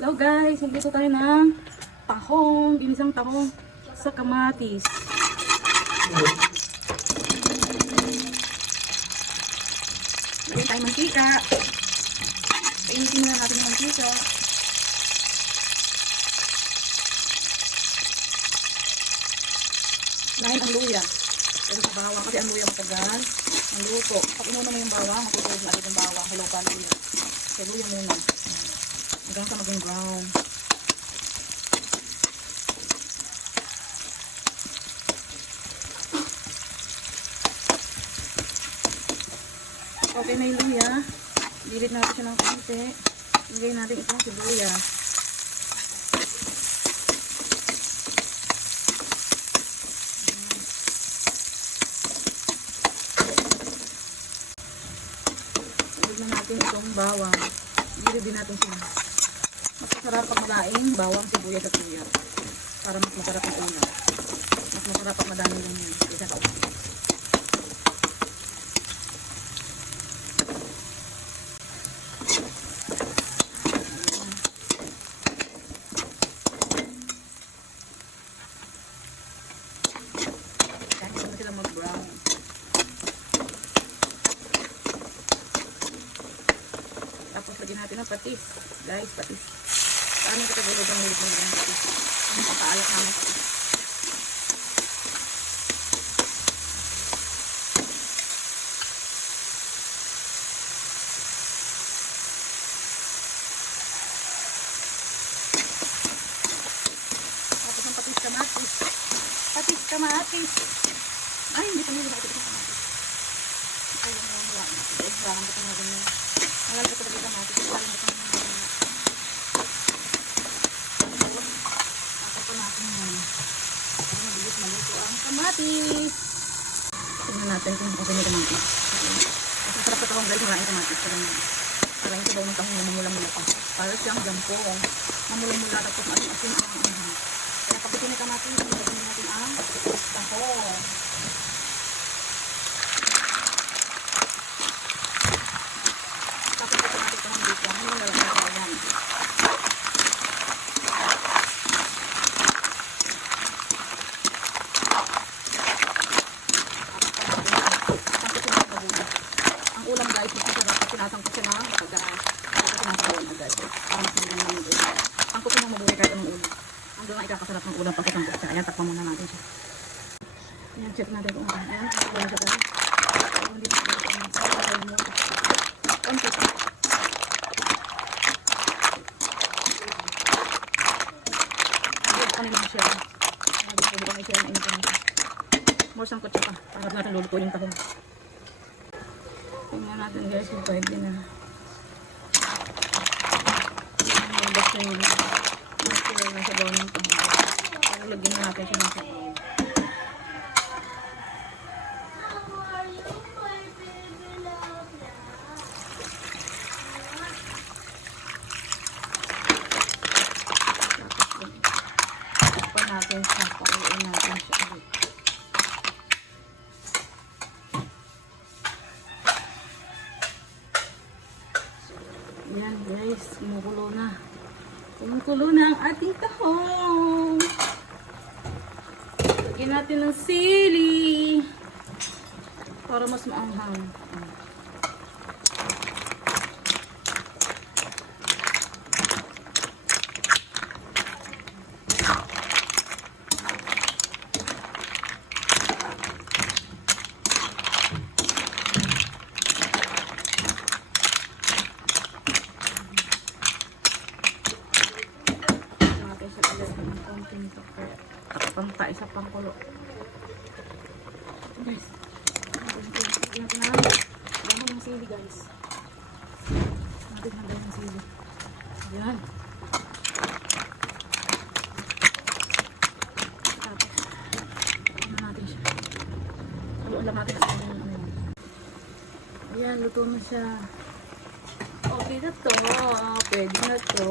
Hello guys, nandito tayo ng tahong, ginisang tahong sa kamatis. Lagyan tayo mantika. Painitin na natin yung mantika. Lahin ang luya. Lagyan sa bawang kasi ang luya matagal. Ang luto. Pag inuna mo yung bawang, matutulog natin yung bawang. Hello pa luya. Kaya luya muna. Hanggang sa maging brown. Okay na yung luya. Dilit natin siya ng konti. Ilagay natin itong sibuyas. Ilagay na natin itong bawang. Dilit din natin siya. Mas masarap pag malaing bawang, sibuyas at luya. Para mas masarap ang ulam. Mas masarap pag madami lang yun. Isa ka ulam. Mag-brown. Tapos lagyan natin ng patis. Guys, patis. Paano kita gulog ang ulit ng patis? Ang papaalat naman patis. Tapos ang patis kamatis. Patis kamatis. Ay, hindi pa nila natin itong kamatis. Ay, yung mga wala natin. Ay, parang ba't na ganyan. Malalagay ko talaga natin. Parang ba't na ganyan. Tapos pa natin yan. Para mabilis maluto ang kamatis. Tingnan natin kung okay na kamatis. Kasi sarap sa tahong guys, maraming kamatis. Para yung sabaw ng tahong mamula-mula pa. Para siyang jampong. Mamula-mula tapos asin-asin ang ihang. Kaya kapag ito na kamatis, ilagay natin ang tahong. Ang ulam guys, sinasang ko siya na pagka-sinasawon na guys. Para mas magandang naman guys. Ang kutin ng mabuhay kahit anong ulam. Hanggang nga ikakasarap ng ulam pagkasangkot siya. Ayan, takpan muna natin siya. Ayan, check natin kung ano. Ayan, takpan siya guys. Hindi na siya. Pwede kami siya ng init. More sangkot siya pa. Para natin luluto yung tahong. Tingnan natin guys kung pwede na. Basta yung nasa bawang ng tahong. Para lagyan na natin siya ng tahong. Natin siya, pakuloyin natin siya ulit. Yan guys, kumukulo na. Kumukulo na ang ating tahong. Lagyan natin ng sili para mas maanghang. Takpan tayo sa pangkulo. Guys, natin ng sili guys. Natin ng sili. Ayan. Tapos, natin siya. Haluan lang natin ang ano. Ayan, luto na siya. Okay na to. Pwede na to.